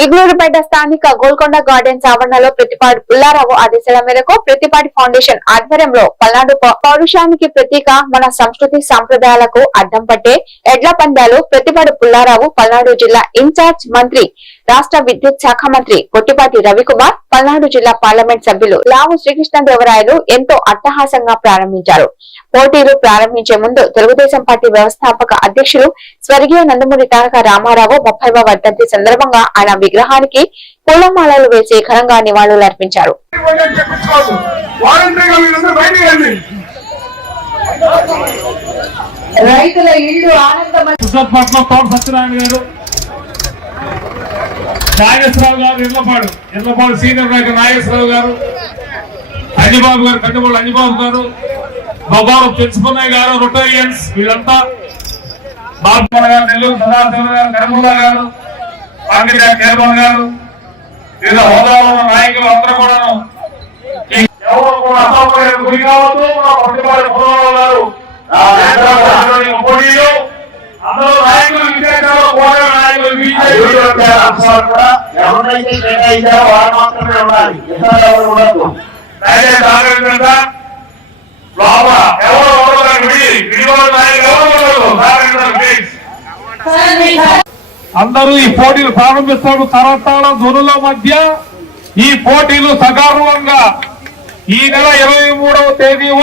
చిలుగులూరుపేట స్థానిక గోల్కొండ గార్డెన్స్ ఆవరణలో ప్రతిపాటి పుల్లారావు ఆదేశాల మేరకు ప్రతిపాటి ఫౌండేషన్ ఆధ్వర్యంలో పల్నాడు పౌరుషానికి ప్రతీక మన సంస్కృతి సాంప్రదాయాలకు అద్దం పట్టే ఎడ్ల పందాలు ప్రతిపాటి పుల్లారావు పల్నాడు జిల్లా ఇన్ఛార్జ్ మంత్రి రాష్ట్ర విద్యుత్ శాఖ మంత్రి కొట్టిపాటి రవికుమార్ పల్నాడు జిల్లా పార్లమెంట్ సభ్యులు లావు శ్రీకృష్ణదేవరాయలు ఎంతో అట్టహాసంగా ప్రారంభించారు. పోటీలు ప్రారంభించే ముందు తెలుగుదేశం పార్టీ వ్యవస్థాపక అధ్యక్షులు స్వర్గీయ నందమూరి తారక రామారావు ముప్పైవ వర్ధంతి సందర్భంగా ఆయన విగ్రహానికి పూలమాలలు వేసి ఘనంగా బయటికి రండి రైతుల ఇల్లు ఆనందమయ సత్యనారాయణ గారు. నాగేశ్వరరావు గారు ఎల్లపాడు ఎల్లపాడు సీనియర్ నాయకుడు నాగేశ్వరరావు గారు అంజబాబు గారు కందిపూడి అంజబాబు గారు బొబ్బారు పెంచుకున్నాయి గారు రొటేరియన్స్ వీళ్ళంతా. బాబు గారు నెల్లూరు సదాశివ గారు నిర్మల గారు పాండిత కేరళ గారు వివిధ హోదాలో ఉన్న నాయకులు అందరూ కూడాను. ఎవరు కూడా అసౌకర్యానికి గురి కావద్దు మన పట్టుబడి గారు ఎవరైతే కేటాయించారో వారు మాత్రమే ఉండాలి ఇతర ఎవరు ఉండదు దయచేసి లోపల ఎవరు అందరూ ఈ పోటీలు ప్రారంభిస్తారు తరతాల ధ్వనుల మధ్య ఈ పోటీలు సగర్వంగా ఈ నెల ఇరవై మూడవ తేదీ